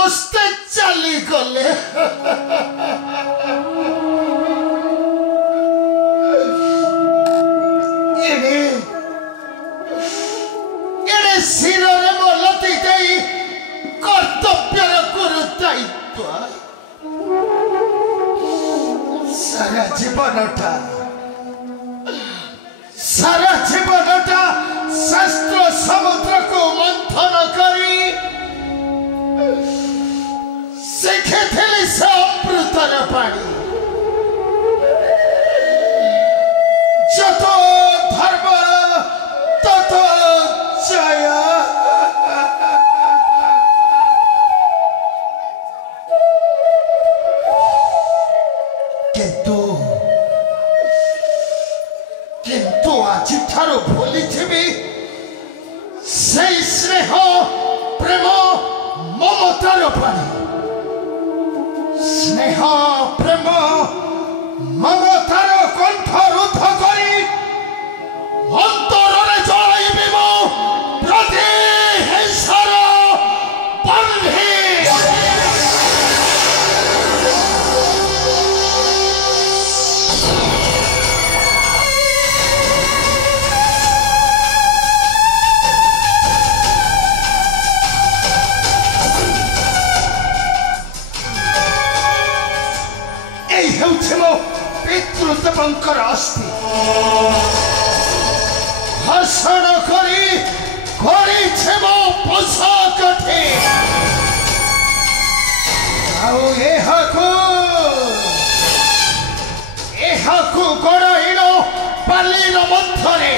समस्ते चली गले शिरोरे मोलती गई कर्तव्य गुरु दायित्व सारा जीवनटा शास्त्र समुद्र को मंथन करी शिखे थे से अमृतर पानी जतो धर्म ततो जय किंतु आज ठारो भूली थी से स्नेह प्रेम ममतार पानी स्नेह प्रेम ममतार कंठ रुद्ध करी अंतरे जलाइबी मो प्रति हिंसार बंधी पितृदेवंकर अस्थि हसन करी मो पोषाकठे गड़ाईन पालीर मध्य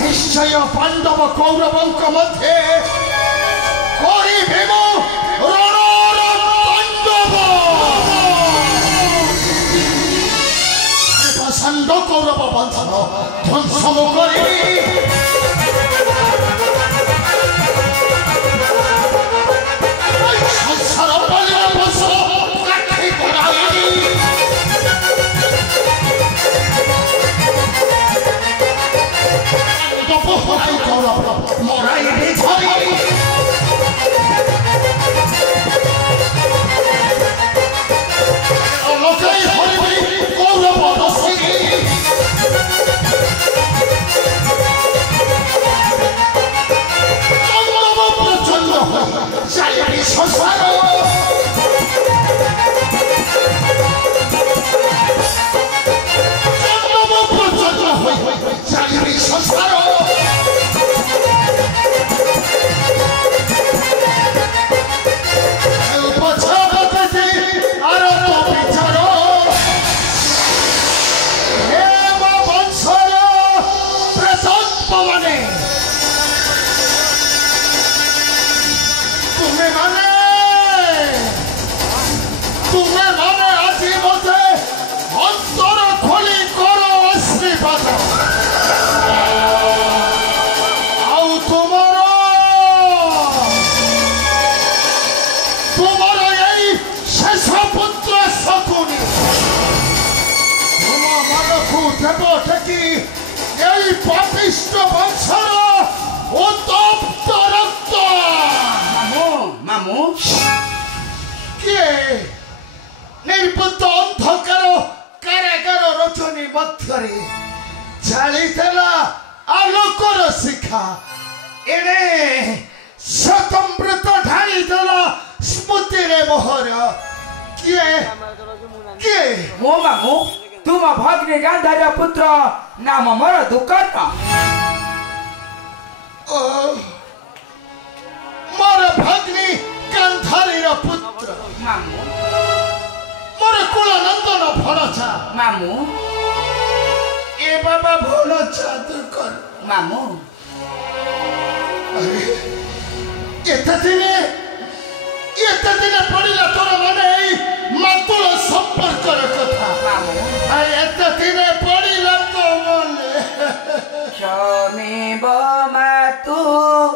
निश्चय पांडव कौरवंक मध्य कौरव बंधन ध्वंस संसार मराई पापिष्ट वंशर उत्तप्त रक्त मामू किए निर्बुद्ध अंधकार कारागार रचनी मध्य जाली आलोकर शिखा एने स्वतंत्रता ढाली देला स्मृति रे मोहर किए किए मो मामू तुम भग्नि गांधार्य पुत्र नाम मोर दुकर्म मोर भग्नि गांधार्य पुत्र मामू मोर कुल नंदन भरछा मामू ए बाबा भरछा दुकर मामू एते दिने पड़िला तोर माने मातुल संपर्क कथा एते दिने पड़िला तो मने क्षमे मातुल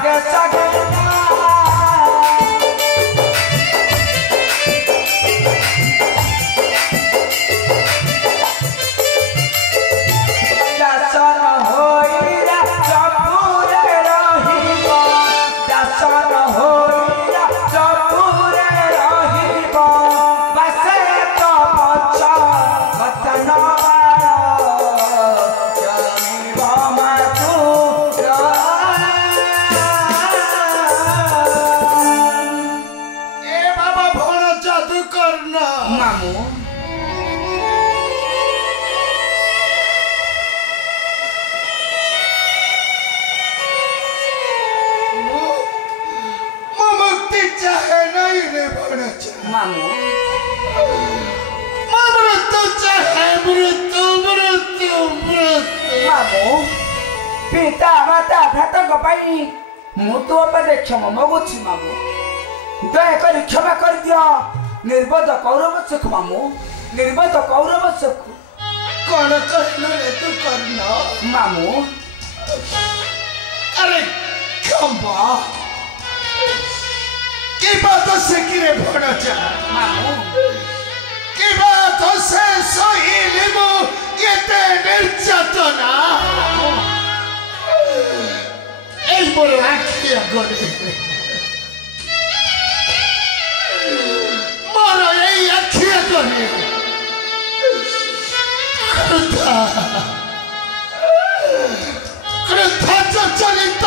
सागे सागे दासन होइरा चपुरे रहिब दासन होइरा चपुरे रहिब बसे तो पछ वतन जमिब मातु ए बाबा भण जादू करना मामू मुक्ति चाहे नहीं रे भण मामू मृत्यु चाहे मृत्यु मृत्यु मृत्यु मामू पिता माता भ्रातଙ୍କ ପାଇଁ ମୁଁ ତୋ ଉପରେ କ୍ଷମା ମାଗୁଛି ମାମୁ ଦୟାକରି କ୍ଷମା କରିଦିଅ ନିର୍ବୋଧ କୌରବ ସୁଖ ମାମୁ ନିର୍ବୋଧ କୌରବ ସୁଖ कौन कहलो रे तू करना ମାମୁ अरे खंबा की बात से किरे भण जा ମାମୁ की बात से सही मु येते निर्यातना এই বড় আখি আগরে মারা এই আখি আগরে কৃথা চলিত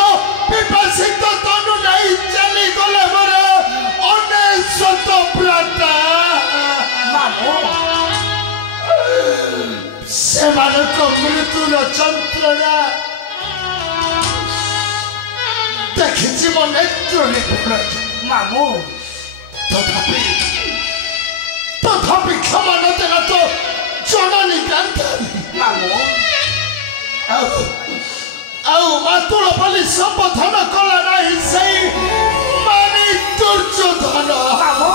বিপাসিত তনু নাই চালি গলে মর অনেশত প্রাতা ମାମୁ ସେମାନଙ୍କ ମୃତ୍ୟୁର ଯନ୍ତ୍ରଣା ଦେଖିଛି ମୋ ନେତ୍ରରେ ମାମୁ ତଥାପି କ୍ଷମା ନଦେଲା ତ ଜନନୀ ଗାନ୍ଧାରୀ ମାମୁ ଆଉ ମାତୁଳ ବୋଲି ସମ୍ବୋଧନ କଲା ନାହିଁ ସେଇ ମାନି ଦୁର୍ଯ୍ୟୋଧନ ମାମୁ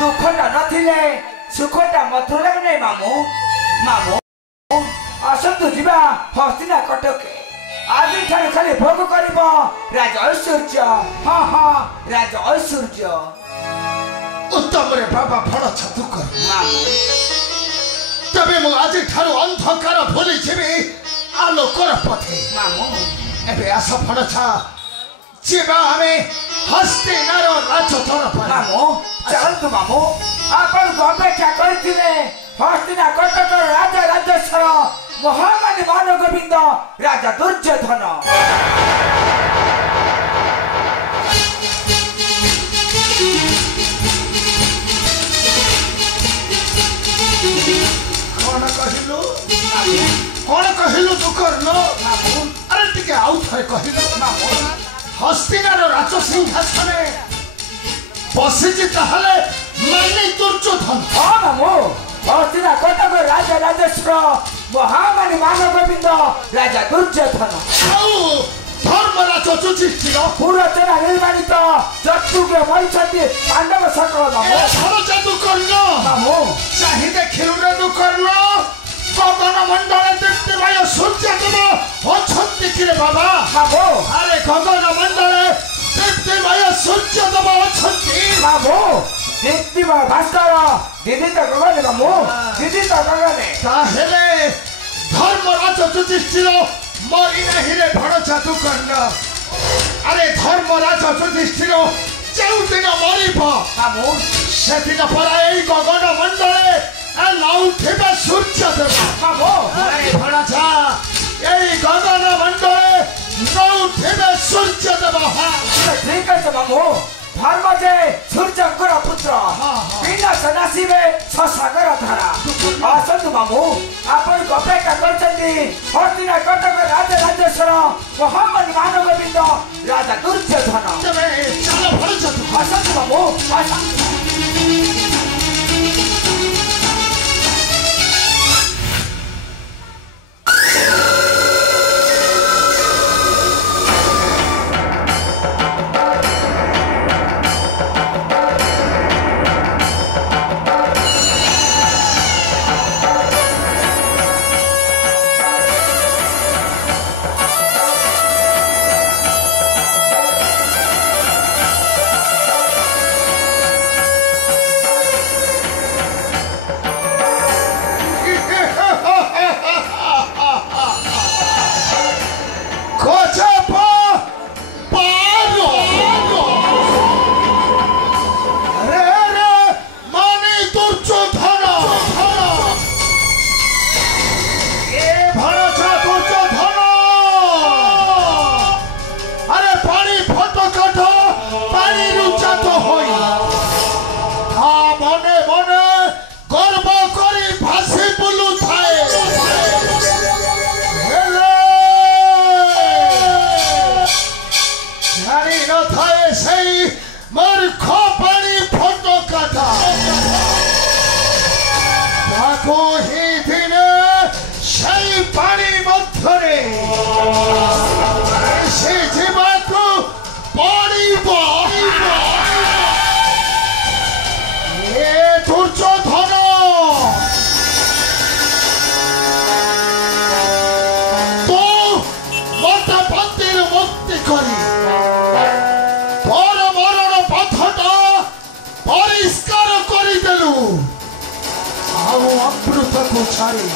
ଦୁଃଖଟା ନଥିଲେ ସୁଖଟା ମଧୁର ଲାଗେ ନାହିଁ ମାମୁ ମାମୁ ଆସନ୍ତୁ ଯିବା ହସ୍ତିନା କଟକେ ଆଜିଠାରୁ ଖାଲି ଭୋଗ କରିବ ରାଜ ଐଶ୍ୱର୍ଯ୍ୟ ହଁ ହଁ ରାଜ ଐଶ୍ୱର୍ଯ୍ୟ ଉତ୍ତମରେ ବାବା ଫଳ ଛତୁ କର ମାମୁ ତେବେ ମୁଁ ଆଜିଠାରୁ ଅନ୍ଧକାର ଭୁଲି ଯିବି ଆଲୋକର ପଥେ ମାମୁ ଏବେ ଆସ ଫଳଛା ଯିବା ଆମେ ହସ୍ତିନାର ରାଜଧନ ପାଇଁ ମାମୁ ଚାଲନ୍ତୁ ମାମୁ ଆପଣଙ୍କୁ ଅପେକ୍ଷା କରିଥିଲେ ହସ୍ତିନା କଟକର ରାଜା ରାଜେଶ୍ୱର ମହାମାନି ମାନ ଗୋବିନ୍ଦ ରାଜା ଦୁର୍ଯ୍ୟୋଧନ କଣ କହିଲୁ ତୁ କର୍ଣ୍ଣ ମାମୁ ଆରେ ଟିକେ ଆଉ ଥରେ କହିଲୁ ମାମୁ ହସ୍ତିନାର ରାଜସିଂହାସନେ ବସିଛି ତାହେଲେ ମାନି ଦୁର୍ଯ୍ୟୋଧନ ହଁ ମାମୁ ହସ୍ତିନା କଟକ ରାଜା ରାଜେଶ୍ୱର ମହାମାନି ମାନ ଗୋବିନ୍ଦ ରାଜା ଦୁର୍ଯ୍ୟୋଧନ ଆଉ ଧର୍ମରାଜ ଯୁଧିଷ୍ଠିର ପୁରଚନା ନିର୍ମାଣିତ ଚତୁର୍ଗ ମରିଛନ୍ତି ପାଣ୍ଡବ ସକଳ ମାମୁ ଧର ଯାଦୁ କର୍ଣ୍ଣ ମାମୁ ଚାହିଁ ଦେଖିଲୁ ରେ ତୁ କର୍ଣ୍ଣ ଗଗନ ମଣ୍ଡଳେ ଦୀପ୍ତିମୟ ସୂର୍ଯ୍ୟଦେବ ଅଛନ୍ତି କିରେ ବାବା ମାମୁ ଆରେ ଗଗନ ମଣ୍ଡଳେ ଦୀପ୍ତିମୟ ସୂର୍ଯ୍ୟଦେବ ଅଛନ୍ତି ମାମୁ ଦୀପ୍ତିମ ଭାସ୍କର ଦିଦି ତ ଗଗନେ ମାମୁ ଦିଦି ତ ଗଗନେ ତାହେଲେ ଧର୍ମରାଜ ଯୁଧିଷ୍ଠିର ମରି ନାହିଁ ରେ ଭଣ ଯାଦୁ କର୍ଣ୍ଣ ଆରେ ଧର୍ମରାଜ ଯୁଧିଷ୍ଠିର ଯେଉଁଦିନ ମରିବ ମାମୁ ସେଦିନ ପରା ଏଇ ଗଗନ ମଣ୍ଡଳେ ଲାଉଥିବେ ସୂର୍ଯ୍ୟଦେବ ମାମୁ ଆରେ ଭଣଛା ଏଇ ଗଗନ ମଣ୍ଡଳେ ନଉଥିବେ ସୂର୍ଯ୍ୟଦେବ ଠିକ ଅଛି ମାମୁ ଧର୍ମ ଯେ ସୂର୍ଯ୍ୟଙ୍କର ପୁତ୍ର ବିନାଶ ନାସିବେ ଶଶାଙ୍କର ଧାରା ଆସନ୍ତୁ ମାମୁ ଆପଣଙ୍କୁ ଅପେକ୍ଷା କରିଛନ୍ତି ହସ୍ତିନା କଟକ ରାଜା ରାଜେଶ୍ୱର ମହାମାନି ମାନ ଗୋବିନ୍ଦ ରାଜା ଦୁର୍ଯ୍ୟୋଧନ ତେବେ ଚାଲ ଭଣଛା ଆସନ୍ତୁ ମାମୁ ଆସନ୍ତୁ न थाए सेई मूर्ख पानी फोटो काटा ताको ही दिने सेई पानी मध्यरे से जीवाको पड़िबो ए दुर्योधन तो मत पतिर मुक्ति करी तोर मरण पथटा परिष्कार करी देलु आउ अमृत को छाड़ी